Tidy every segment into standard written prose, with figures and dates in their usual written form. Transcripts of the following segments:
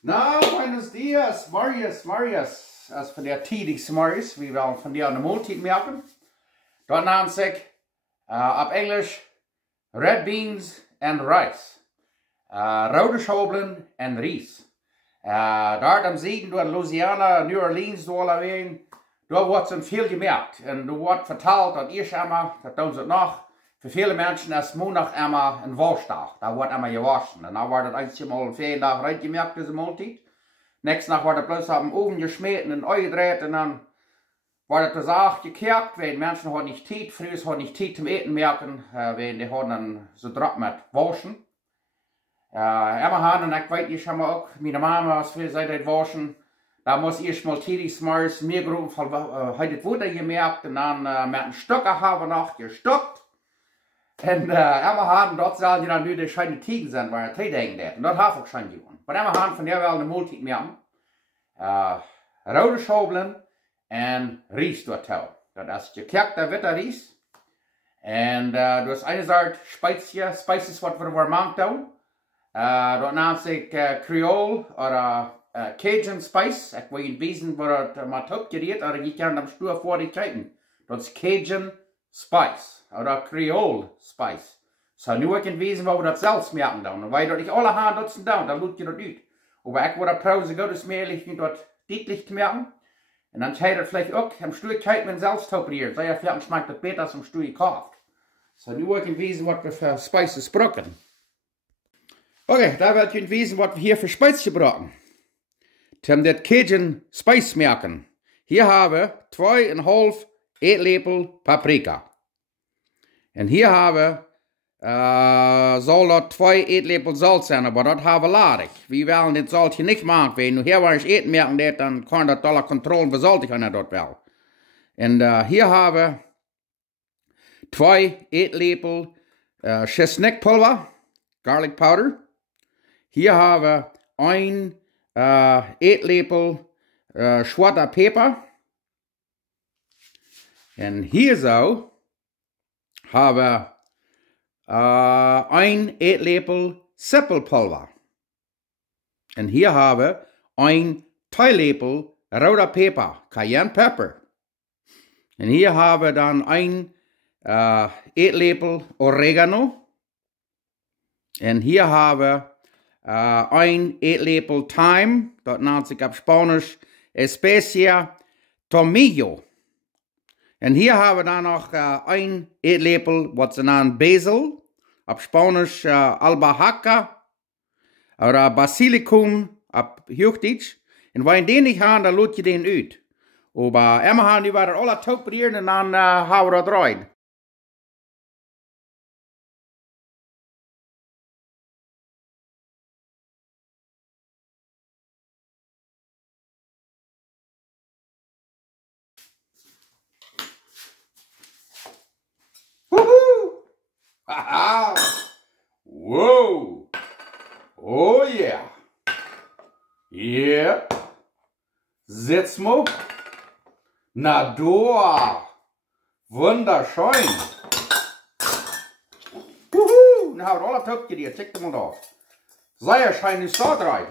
Nou, buenos dias, Marius. Als van der tidigste Marius, wie wel van die aan de maaltijd merken. Dat naam zich op Englisch red beans and rice. Rode schaublin en ries. Daar am Süden, door Louisiana, New Orleans, door alleen, daar wordt er veel gemerkt. En er wordt verteld dat eerst einmal, dat doen ze het nog, voor viele mensen is maandag einmal een wasdag. Daar wordt einmal gewaschen. En dan wordt het einmal een 4 Tage uitgemerkt, deze maaltijd. Nächste Nacht wordt het bloß op den Oven geschmeten en uitgedreht en dan wordt het dus gekerkt, weil Menschen haben nicht Zeit, früher haben nicht Zeit zum Eten merken, weil die haben dann so drauf mit waschen. Immer und ich weiß, ich habe auch, meine Mama, als wir seit waschen, da muss ich mal tätig morgens mehr grob von heute Wunder gemerkt und dann mit einem Stocker haben noch gestockt. Und immer dort sagen die dann, die scheinen Tigen sind, weil er denken das. Und das habe ich schon gewonnen. Aber immer von der Welt eine Multi merken. Rode schaublin en ries dort hou. Dat is gekerkte witte ries. En du hast eine Art Spices wat we maken doen. Dat naam zich Creole oder Cajun Spice. Ik wil je wezen waar het maar top geriet, maar je kan hem stuur voor die kijken. Dat is Cajun Spice oder Creole Spice. So nu ik in wezen waar we dat zelfs merken doen. En wij dat ik alle haan dat doen, dan lukt je dat uit. Maar ik wil dat pauze goed, dus meerlijk niet dat dichtlich te merken. En dan schijnt het vielleicht ook, am Stuhl kijkt men zelfs topiert. Zij ja vielleicht schmeckt het beter als am Stuhl gekauft. So nu ook in wezen wat we voor Spices brokken. Oké, daar wil je in wezen wat we hier voor Spices brokken. Zum dat Cajun Spice merken. Hier hebben we 2,5 eetlepel paprika. En hier hebben we soll dat 2 eetlepel Salz zijn, aber dat hebben we ladig. We willen dit Salzje niet maken. Wenn nu hier waar eens eten merken, dan kan dat alle controle besaltigen aan dat wel. En hier hebben we 2 eetlepel chesnekpulver, garlic powder. Hier hebben we 1 eetlepel zwarte peper. En hier zo hebben we 1 eetlepel sippelpulver. En hier hebben we 1 theelepel rode peper, cayenne pepper. En hier hebben we dan 1 eetlepel oregano. En hier hebben we 1 eetlepel thyme, dat noemt zich op Spanisch especia tomillo. En hier hebben we dan nog 1 eetlepel, wat ze noemen basil, op Spanisch albahaca, of basilicum op Hochdeutsch. En wanneer je die niet hebt, dan laat je den uit. Maar immer die waren alle topperieren en dan hebben we dat eruit. Haha! Wow! Oh yeah! Yep! Sitz mal! Na da! Wunderschön! Wuhu! Nu hebben we alle topje hier, check hem mal af. Sehr schön ist da drauf.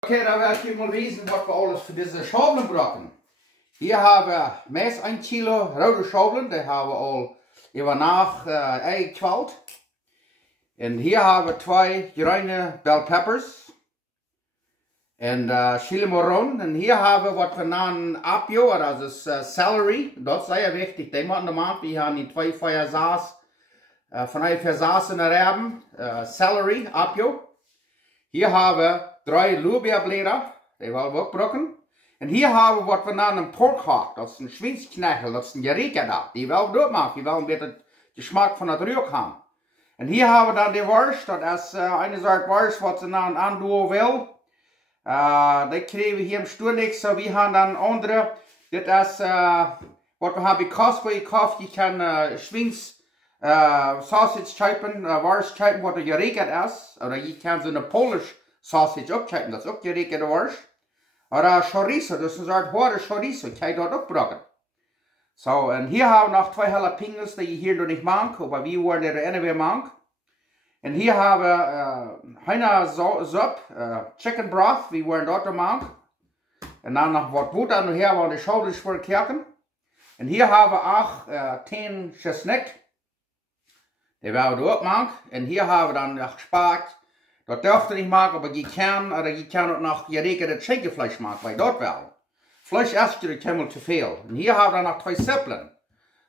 Okay, da werde ich mal wissen, was wir alles für diese Schaublin brauchen. Hier haben wir meest 1 Kilo rode schaublin, die haben wir al über Nacht eingequält. Und hier haben wir 2 grüne bell peppers. Und Chili Morron. Und hier haben wir, was wir nennen, Apio, das ist Celery. Das ist sehr wichtig. Den machen wir mal. Wir haben die 2 Feuersaß, von einer Versaß in der Reben, Celery, Apio. Hier haben wir 3 Lorbeerblätter, die wollen wir auch brauchen. Und hier haben wir, was wir nennen, Porkhack. Das ist ein Schweinsknöchel, das ist ein Gericke da. Die wollen wir durchmachen, die wollen wir den Geschmack von der Rück haben. Und hier haben wir dann die Wurst, das ist eine Sorte Wurst, was sie nennen, anduen will. Die kriegen wir hier im Stuhl nichts, so wir haben dann andere, das ist, was wir haben bei Costco gekauft, die kann Schweins Sausage kaufen, Wurst kaufen, was geregelt ist. Oder ich kann so eine Polish Sausage auch kaufen, das ist auch geregelte Wurst. Oder Chorizo, das ist eine Art harte Chorizo, ich kann dort auch brauchen. So, und hier haben wir noch 2 Jalapenos, die ich hier noch nicht mag, aber wir wollen die anyway mag. En hier hebben we Hühnersuppe, chicken broth, wie wir dort machen. En dan nog wat Butter, en hier hebben we de schouders voor de kerken. En hier hebben we ook 10 gesnackt. Die werden we ook maken. En hier hebben we dan nog gespaard. Dat durft je niet maken, aber je kan ook nog gerekende Schinkenfleisch maken, weil dort wel. Fleisch esst je dat helemaal te veel. En hier hebben we dan nog 2 Zippeln.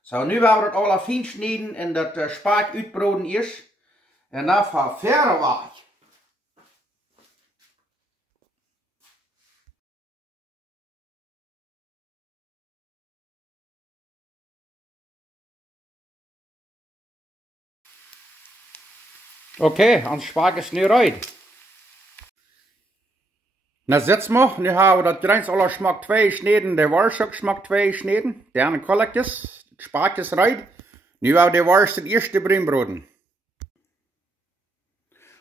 So, nu werden we dat alle fijn snijden en dat spaak uitbroden is. En dan verder weg. Okay, ons spaak is nu uit. Na setzen wir, nu haben wir das Greins aller Schmack 2 geschnitten, der Warschok Schmack 2 geschnitten, der andere Kollegjes, das Spark ist rein. Nu haben wir der Warsch das erste Brühenbroten.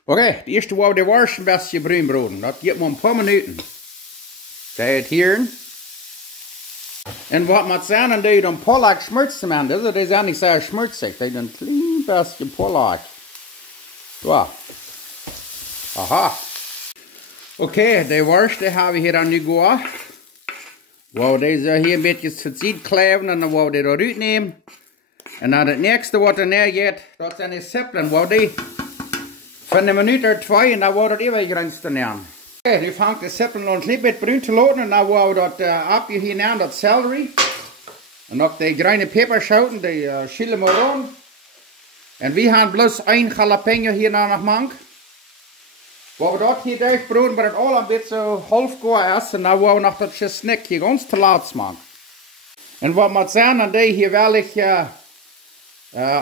Okay, das erste war der Warsch ein bisschen Brühenbroten, das gibt mir ein paar Minuten. Das hier. Und was man sagen, dann die dann Pollack schmürzen machen, das ist ja nicht sehr schmutzig, das ist ein klein bisschen Pollack. So. Aha. Okay, de worst hebben we hier aan nu gehad. We deze hier een beetje verzien kleven en dan we die eruit nemen. En dan het nächste wat er neer gaat, dat zijn de Zippeln. We die van een minuut of 2 en dan wordt het even grens te nemen. Oké, nu vangt de Zippeln ons niet met bruin te laten en dan we dat appje hier nemen, dat celery. En ook de kleine peperschoten, die schillen we aan. En we gaan bloos 1 jalapeno hier nog maken. Waar we dat hier durchbroeden, maar het al een beetje half gaar is. En dan willen we nog dat gesnakt hier ganz te laat maken. En wat moet zijn, dan die hier wil ik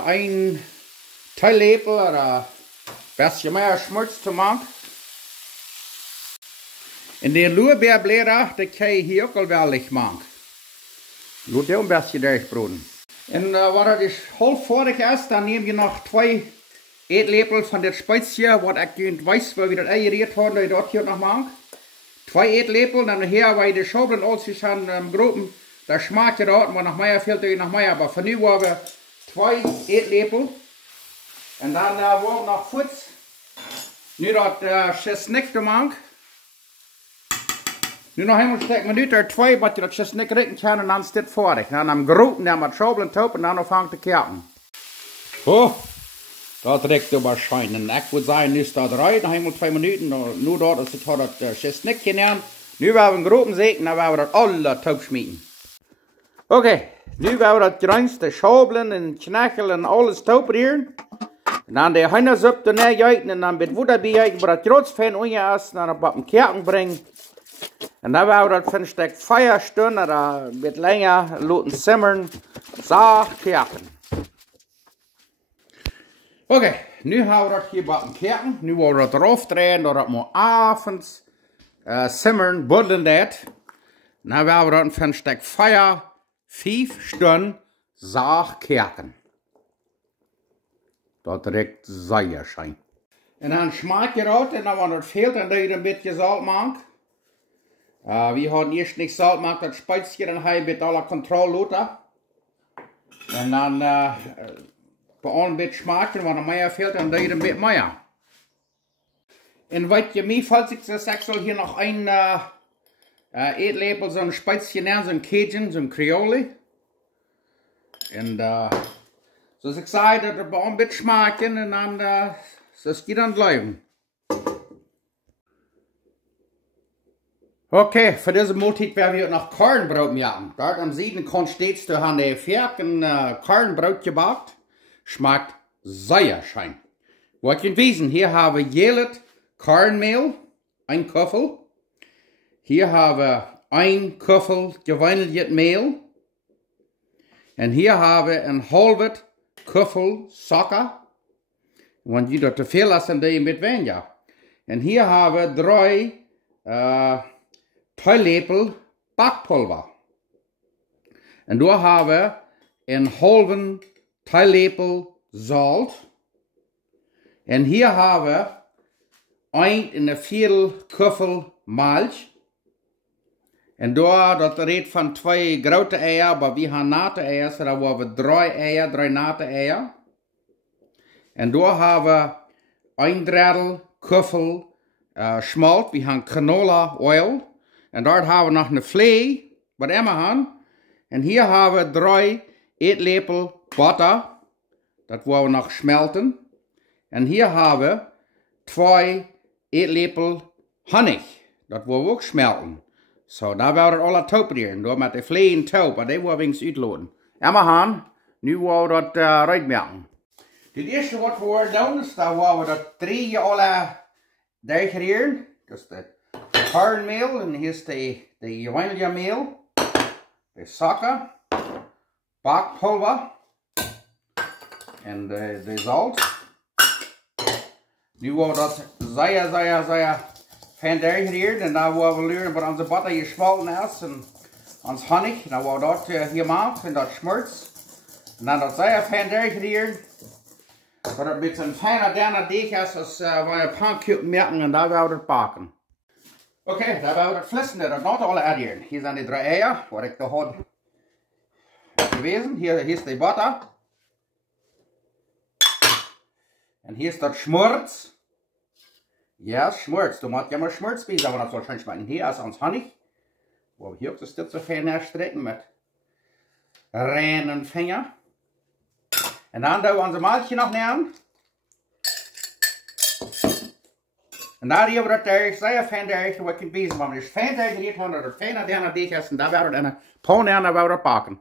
een theelepel of een beetje meer schmutz te maken. En de loerbeerblätter, die kan je hier ook al wel licht maken. Laat die een beetje durchbroeden. En wat het is half fertig is, dan neem je nog 2 eetlepel van dit spezie, wat ik niet weet waar we dat eieriert hebben, dat je dat hier nog maakt. 2 eetlepel, dan hier waar je de schaublin alles aan groepen, daar smaakt je dat, maar nog meer veel je nog meer. Maar voor nu hebben we 2 eetlepel. En dan worden we nog voets. Nu dat gesnakt te maken. Nu nog helemaal stek minuten of 2, wat je dat gesnakt richten kan en dan is dit fertig. Dan am groepen, dan met schaublin top en dan nog vangt te kerken. Oh. Dat rekt überscheinen. Ik würde sagen, nu staat eruit, nog eenmaal 2 minuten. Nu dat is het dat gesnakt gedaan. Nu werden we een groepen zeker, dan werden we dat alle top schmieden. Oké, nu werden we dat grens, de schaublin en knachel en alles top hier. En dan de Hühnersuppe ernaar juiten en dan met Butter bij juiten, waar dat groot fijn onje is, dan op een kerken brengen. En dan werden we dat van een stuk feier sturen, en dan met länger laten simmeren, zacht kerken. Oké, nu hebben we dat hier bij een kerken. Nu worden we dat eraf draaien, dat het maar avonds simmeren, buddelen dat. Dan werden we dat van een stuk feier 5 stunden zacht kerken. Dat rekt zeer schijn. En dan smaak je dat en dan wat het veelt, dan doe je een beetje zout maken. We hadden eerst niet zout gemaakt, dat spezie dan heb je met alle controle laten. En dan bij een beetje smaken, wat er meer veelt, dan doe je een beetje meer. En wat je mij valt, ik zal hier nog een eetlepel zo'n spezie nemen, zo'n Cajun, zo'n Creole. En zoals ik zei, dat er bij een beetje smaken en dan zoals die dan blijven. Oké, voor deze maaltijd werden we nog kornbrood maken. Dort am Zuidenkant steeds te aan de Ferk een kornbrood gebakt. Schmeckt sehr schön. Wat je wissen, hier hebben we jelet kornmehl, 1 Köffel. Hier hebben we 1 Köffel gewöhnliches Mehl. En hier hebben we een halve Köffel Zucker. Want je dat te veel is, dan doe je met weniger. En hier hebben we 3 theelepel bakpulver. En daar hebben we een halve theelepel zout. En hier hebben we 1 1/4 Köffel Milch. En daar, dat redt van 2 grote eieren, maar we hebben nate eieren, so daar hebben we 3 eieren, 3 nate eieren. En daar hebben we ein Drittel Kuffel Schmalt. Wir haben Canola Oil. Und dort haben wir noch eine Flee, was wir haben. Und hier haben wir 3 Eetlepel Butter. Das wollen wir noch schmelten. Und hier haben wir 2 Eetlepel Honig. Das wollen wir auch schmelten. So, da werden wir alle tauperieren. Door met de vlee en taup, maar die wollen wir eens uitloten. En we gaan, nu wollen we dat uitmelken. Het eerste wat we doen, is dat we dat 3 alle degraderen. Dus de kornmeel, en hier is de vanillemeel, de suiker, bakpulver en de zout. Nu willen we dat zeer fijn degraderen. En dan willen we leren wat onze butter hier gesmolten is en ons honig. Dan willen we dat hier maken en dat schmurts. En dan dat zeer fijn degraderen. Dat het een beetje een fijner deeg is als we een pancake maken en daar willen we het bakken. Oké, daar willen we het flissen, dat not alle adderen. Hier zijn de 3 eieren, wat ik daar had gewezen. Hier is de butter. En hier is dat schmurts. Ja, schmurts. Du musst ja mal schmurts bij, aber dat soll schön schmecken. Hier ist ons honig. Wo wir hier auch das so fein herstrecken mit reinen Finger. Und dann da wir unser Malzchen noch nehmen. Und da hier wird das sehr fein der wo ich bezig wenn wir das fein degradert haben oder feiner der Deeg ist, und da werden wir eine Pfanne werden backen.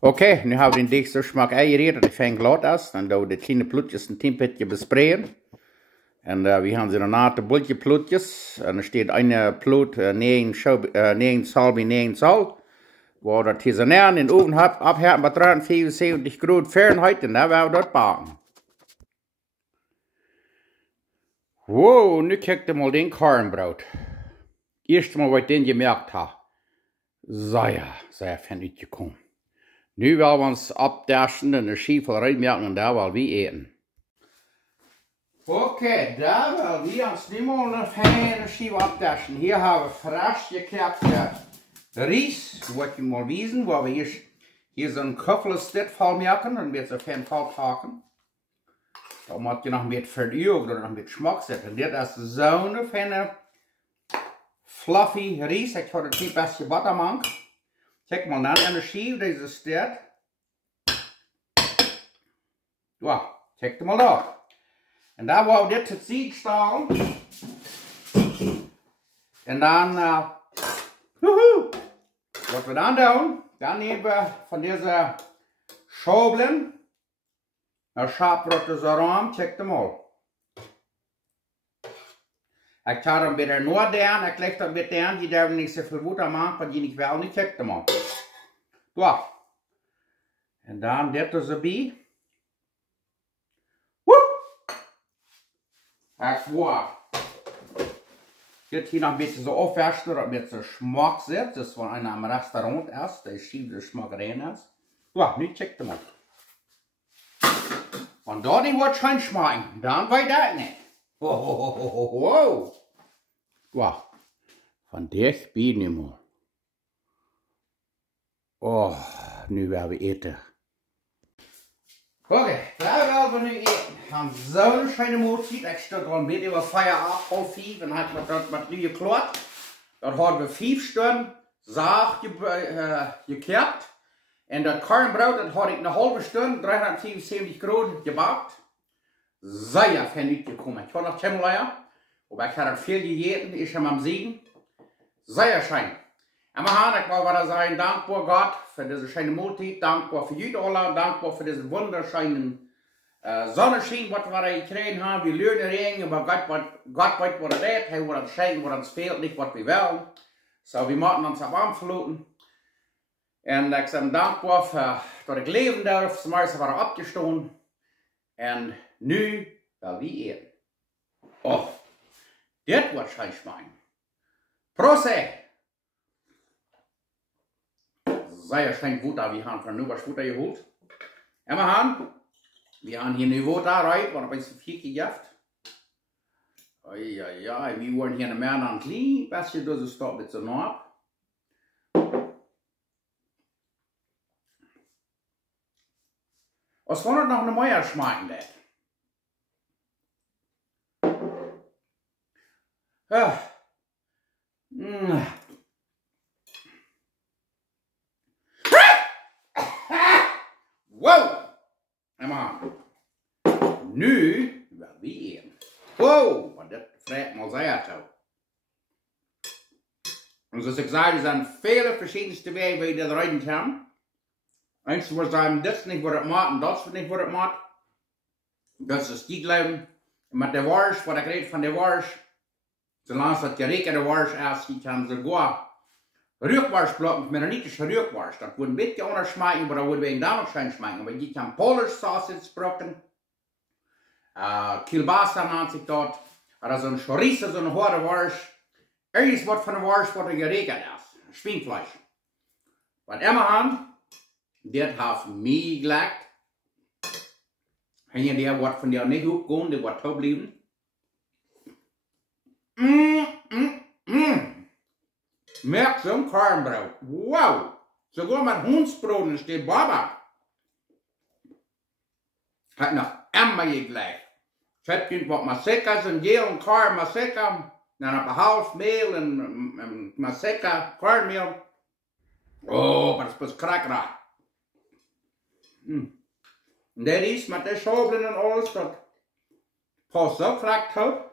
Okay, nu haben wir den Deeg so schmack eingeriert, dat fijn glad is. Dan doen we de kleine plutjes een timpetje bespreken. En we gaan ze daarna de bultje plutjes. En er staat een plut, 9 salbe, 9 zout. Waar dat hier in de oven abhärten bij 375 Grad Fahrenheit. En daar werden we dat bakken. Wow, nu kijk je mal den kornbrood. Eerst mal wat ik den gemerkt heb. Sehr fijn uitgekomen. Nu willen we ons abdaschen en de schiefel reinmerken en daar willen we eten. Oké, daar willen we ons nu mal een fijne schief abdaschen. Hier hebben we frisch gekapte ries, wat je mal wiesen, waar we hier zo'n kuffel stit vol merken en met zo'n fijn vol pakken. Dan moet je nog een beetje verduwen of nog een beetje smaak zetten. Dit is zo'n fijne fluffy ries. Ik ga het niet best je butter maken. Kijk maar naar in de schief, deze staat. Ja, kijk er maar door. En dan wou dit het ziet staan. En dan, wat we dan doen, dan nemen we van deze schaublin. Een schaapbrotte zo ruim, kijk er maar. Ik ga er een beetje noordaan, ik leg er een beetje aan, die daar niet zoveel water maken, want die niet wel niet, kijk er maar. Ja. En dan dit er zo bij. Echt waar. Dit hier nog een beetje zo opversen, dat het een beetje smaak zit. Dus van een am restaurant is, dat schief de smaak erin is. Ja, nu check hem op. En dat die wordt geen smaak, dan weet dat niet. Wow. Ja, van dichtbij nu maar. Oh, nu willen we eten. Oké, daar willen we nu eten. We gaan zo'n schijne maaltijd. Ik stel al een beetje wat feier af, 4:30. En had we dat met nu geklaard. Dat hadden we 5 stunden zaag gekeerd. En dat kornbrood, dat had ik een halve stunde, 375 graden gebakt. Zeer fijn uitgekomen. Ik had nog Chemmeleier. Maar ik had het veel gegeten, is hem am 7. Zeer schijn. En we gaan, ik wil wel zeggen, dankbaar God voor deze schijne maaltijd. Dankbaar voor jullie allen. Dankbaar voor deze wunderschijne zonneschijn wat we gekregen hebben. We leren regen, maar God weet wat het is. Hij wil het schenken wat ons veelt, niet wat we willen. Zo, we moeten ons op aanvloten. En ik ben dankbaar voor dat ik leven durf. Soms waren opgestaan. En nu wil we eten. Oh, dit wordt geen smaak. Prost! Zeer schijn water. We gaan van nu wat water gehoord. En we gaan hier nu water uit, want ik ben veel gejaagd. Ja, we worden hier meer dan een klein beetje door de stad met z'n op. Als we nog een mooie smaak hebben. Wow! Emma. Nu wel weer. Wow, wat dat vreet mal sehr zo. Und zoals ik zei, er zijn vele verschillende wegen wie je dat rijden kan. Eins wordt sagen, das nicht wat het maakt en dat niet wat het maakt. Dat is de stiegleven. Met de wars, wat ik reed van de wars. Zolang dat je reken de wars is, die kan ze gewoon rührwars blocken, maar niet eens rührwars. Dat wordt een beetje anders smaken, maar dat wordt weer een dan nog schijn smaken. Maar je kan Polish sausage brokken. Kielbasa nennt sich dort. Oder so ein Chorizo, so eine harte Wurst. Irgendwas was von der Wurst, was geregelt ist. Schweinfleisch. Was immer haben, das hat mir gelegt. Wenn der was von der nicht hochgehen, der was top bleiben. Merkt so ein Kornbrot. Wow! Sogar mit Hundsbrot steht Baba. Hat noch immer gelegt. Fettkund wat masseca's en geel en kar masseca. Dan op een half meel en masseca kornmeel. Oh, maar dat is pas krakra. En dat is met de schaublin en alles. Dat past zo krakt op.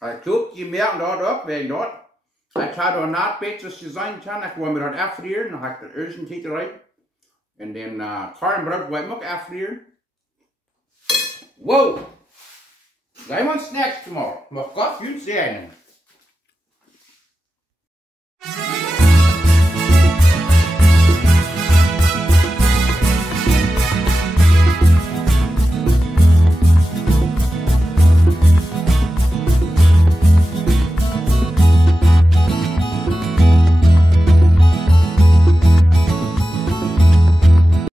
Ik klopt je merken dat op, weet je dat. Ik had er net beter zijn kan. Ik wil me dat afvrieren. Dan ga ik de eerste tijd eruit. En dan kornbrot wil ik ook afvrieren. Wow! Zijn we ons snacks tomorrow. Maar God, jullie zijn.